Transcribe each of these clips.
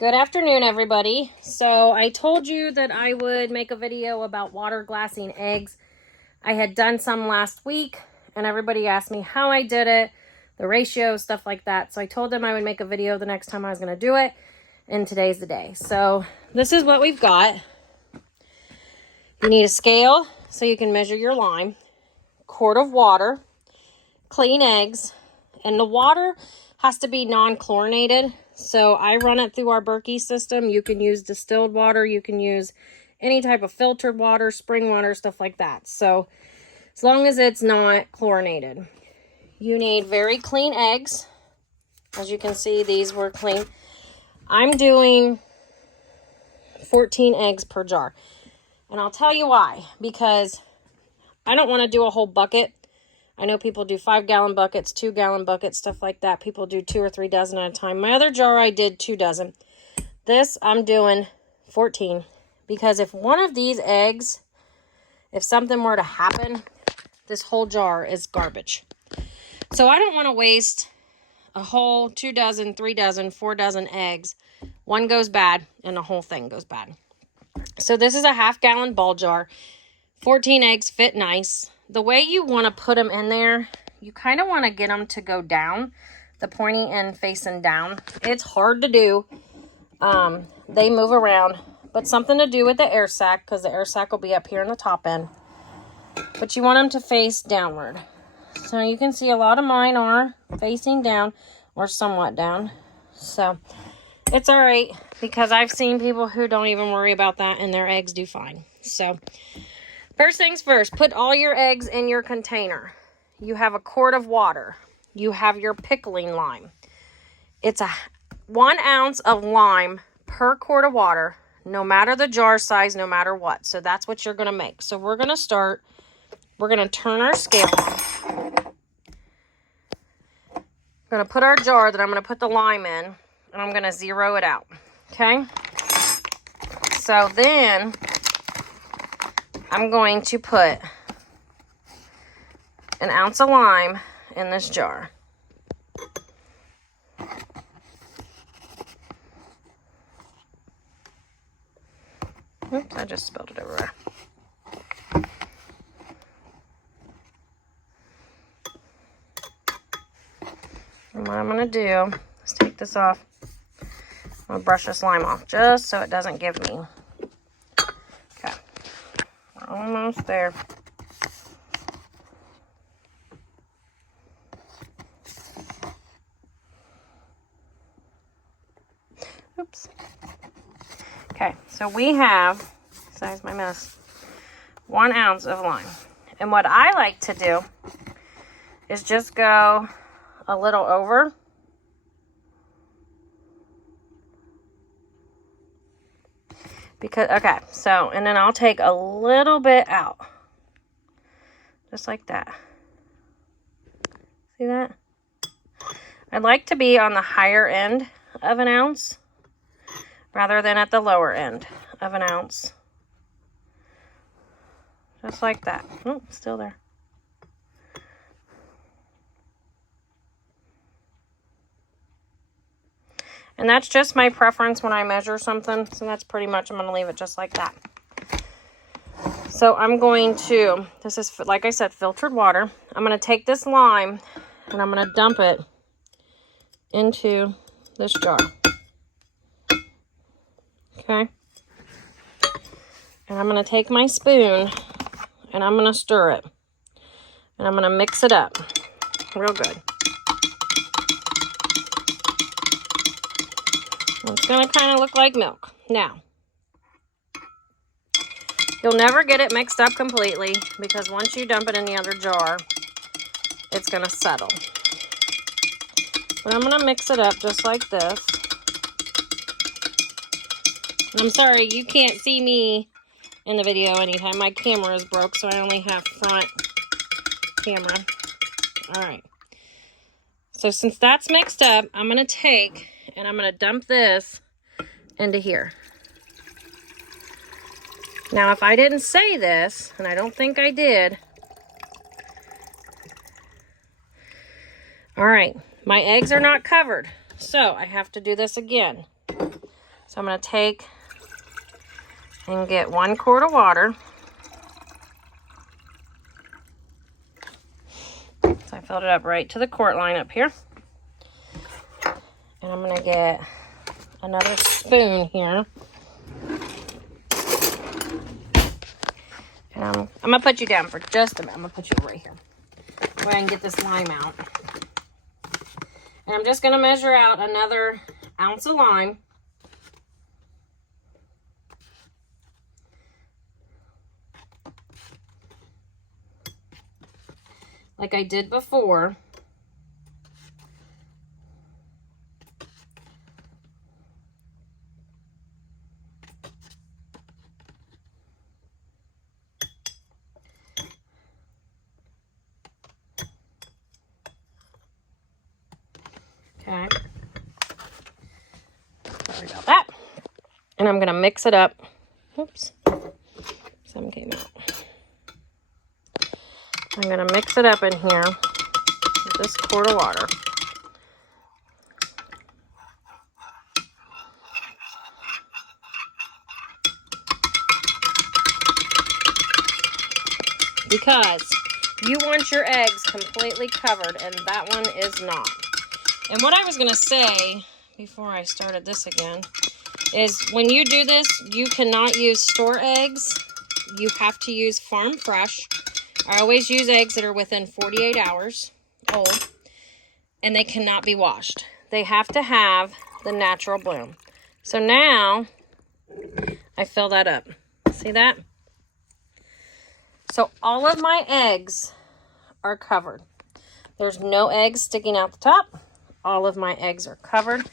Good afternoon, everybody. So I told you that I would make a video about water glassing eggs. I had done some last week and everybody asked me how I did it, the ratio, stuff like that. So I told them I would make a video the next time I was going to do it, and today's the day. So this is what we've got. You need a scale so you can measure your lime, quart of water, clean eggs, and the water has to be non-chlorinated. So I run it through our Berkey system. You can use distilled water. You can use any type of filtered water, spring water, stuff like that. So as long as it's not chlorinated. You need very clean eggs. As you can see, these were clean. I'm doing 14 eggs per jar. And I'll tell you why. Because I don't want to do a whole bucket. I know people do 5-gallon buckets, 2-gallon buckets, stuff like that. People do 2 or 3 dozen at a time. My other jar, I did 2 dozen. This, I'm doing 14. Because if one of these eggs, if something were to happen, this whole jar is garbage. So I don't want to waste a whole 2 dozen, 3 dozen, 4 dozen eggs. One goes bad and the whole thing goes bad. So this is a 1/2-gallon ball jar. 14 eggs fit nice. The way you want to put them in there, you kind of want to get them to go down, the pointy end facing down. It's hard to do. They move around, but something to do with the air sac, because the air sac will be up here in the top end. But you want them to face downward. So you can see a lot of mine are facing down or somewhat down. So it's all right, because I've seen people who don't even worry about that and their eggs do fine. So first things first, put all your eggs in your container. You have a quart of water. You have your pickling lime. It's 1 ounce of lime per quart of water, no matter the jar size, no matter what. So that's what you're going to make. So we're going to start. We're going to turn our scale on. I'm going to put our jar that I'm going to put the lime in, and I'm going to zero it out. Okay? So then I'm going to put 1 ounce of lime in this jar. Oops, I just spilled it everywhere. And what I'm going to do is take this off. I'm going to brush this lime off just so it doesn't give me. Okay. We're almost there. Oops. Okay, so we have, size my mess, 1 ounce of lime. And what I like to do is just go a little over. Because, okay, so, and then I'll take a little bit out. Just like that. See that? I'd like to be on the higher end of 1 ounce rather than at the lower end of 1 ounce. Just like that. Oh, still there. And that's just my preference when I measure something. So that's pretty much, I'm going to leave it just like that. So I'm going to, this is, like I said, filtered water. I'm going to take this lime and I'm going to dump it into this jar. Okay. And I'm going to take my spoon and I'm going to stir it. And I'm going to mix it up real good. It's going to kind of look like milk. Now, you'll never get it mixed up completely, because once you dump it in the other jar, it's going to settle. But I'm going to mix it up just like this. And I'm sorry, you can't see me in the video anytime. My camera is broke, so I only have front camera. All right. So since that's mixed up, I'm going to take and I'm going to dump this into here. Now, if I didn't say this, and I don't think I did. All right, my eggs are not covered, so I have to do this again. So I'm going to take and get 1 quart of water. So I filled it up right to the quart line up here. And I'm going to get another spoon here. And I'm going to put you down for just a minute. I'm going to put you right here. Go ahead and get this lime out. And I'm just going to measure out another ounce of lime. Like I did before. Okay. Sorry about that. And I'm going to mix it up. Oops. Some came out. I'm going to mix it up in here with this quart of water. Because you want your eggs completely covered, and that one is not. And what I was going to say before I started this again is when you do this, you cannot use store eggs. You have to use farm fresh. I always use eggs that are within 48 hours old, and they cannot be washed. They have to have the natural bloom. So now I fill that up. See that? So all of my eggs are covered. There's no eggs sticking out the top. All of my eggs are covered.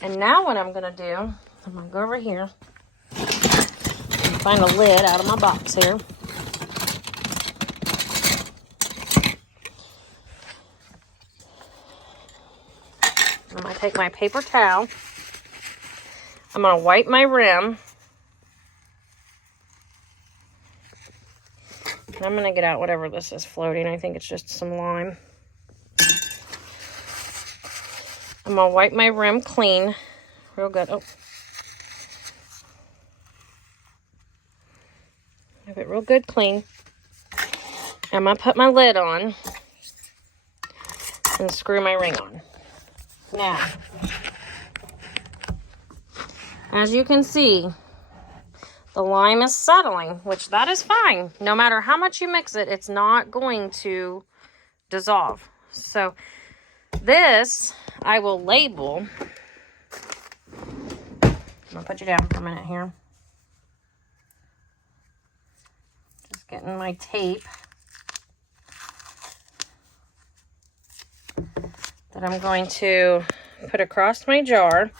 And now what I'm going to do, I'm going to go over here and find a lid out of my box here. I'm going to take my paper towel. I'm going to wipe my rim. And I'm going to get out whatever this is floating. I think it's just some lime. I'm going to wipe my rim clean. Real good. Oh. Have it real good clean. I'm going to put my lid on and screw my ring on. Now, as you can see, the lime is settling, which that is fine. No matter how much you mix it, it's not going to dissolve. So this I will label. I'm going to put you down for a minute here. Just getting my tape that I'm going to put across my jar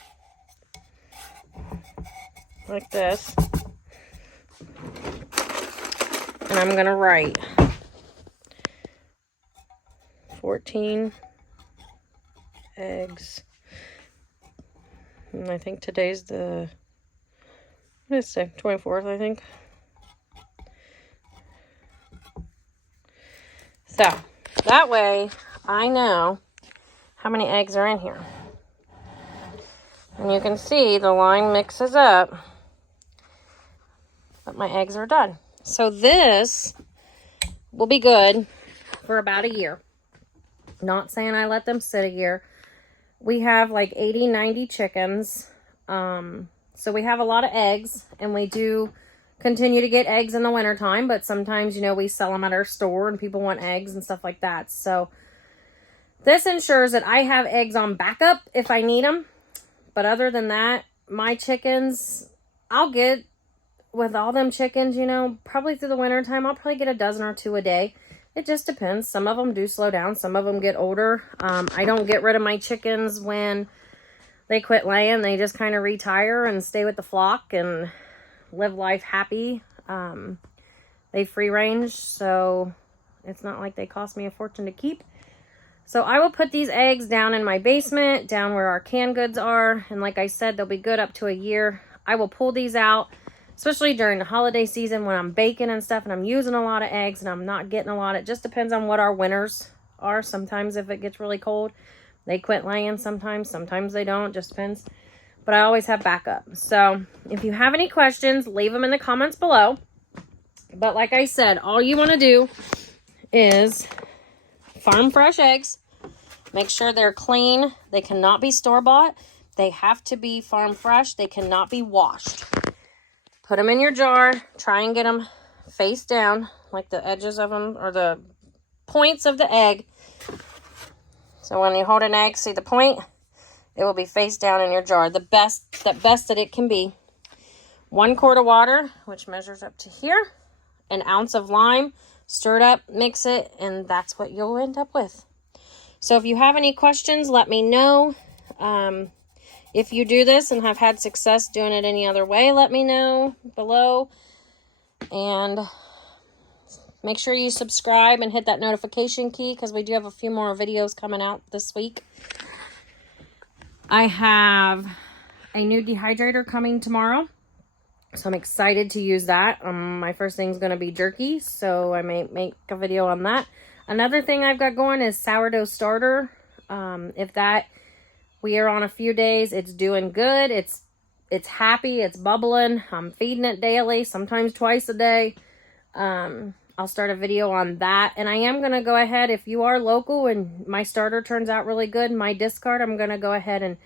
like this. And I'm going to write 14 eggs. And I think today's the, what is it, 24th, I think. So, that way I know how many eggs are in here. And you can see the lime mixes up, but my eggs are done. So this will be good for about a year. Not saying I let them sit a year. We have like 80, 90 chickens. So we have a lot of eggs, and we do continue to get eggs in the wintertime, but sometimes, you know, we sell them at our store and people want eggs and stuff like that. So this ensures that I have eggs on backup if I need them. But other than that, my chickens, I'll get, with all them chickens, you know, probably through the wintertime, I'll probably get a dozen or two a day. It just depends. Some of them do slow down. Some of them get older. I don't get rid of my chickens when they quit laying. They just kind of retire and stay with the flock and live life happy. They free range, so it's not like they cost me a fortune to keep. So I will put these eggs down in my basement, down where our canned goods are. And like I said, they'll be good up to a year. I will pull these out, especially during the holiday season when I'm baking and stuff and I'm using a lot of eggs and I'm not getting a lot. It just depends on what our winters are. Sometimes if it gets really cold, they quit laying sometimes. Sometimes they don't. Just depends. but I always have backup. So if you have any questions, leave them in the comments below. But like I said, all you want to do is farm fresh eggs. Make sure they're clean. They cannot be store-bought. They have to be farm fresh. They cannot be washed. Put them in your jar. Try and get them face down, like the edges of them, or the points of the egg. So when you hold an egg, see the point? It will be face down in your jar. The best that it can be. 1 quart of water, which measures up to here. An ounce of lime. Stir it up, mix it, and that's what you'll end up with. So if you have any questions, let me know. If you do this and have had success doing it any other way, let me know below. And make sure you subscribe and hit that notification key, because we do have a few more videos coming out this week. I have a new dehydrator coming tomorrow, so I'm excited to use that. My first thing is going to be jerky, so I may make a video on that. Another thing I've got going is sourdough starter. We are on a few days, it's doing good. It's happy, it's bubbling. I'm feeding it daily, sometimes twice a day. I'll start a video on that. And I am going to go ahead, if you are local and my starter turns out really good, my discard, I'm going to go ahead and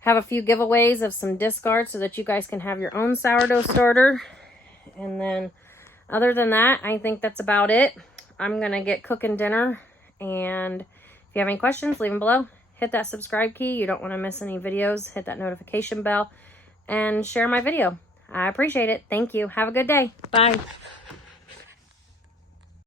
have a few giveaways of some discards so that you guys can have your own sourdough starter. And then other than that, I think that's about it. I'm going to get cooking dinner. And if you have any questions, leave them below. Hit that subscribe key. You don't want to miss any videos. Hit that notification bell and share my video. I appreciate it. Thank you. Have a good day. Bye.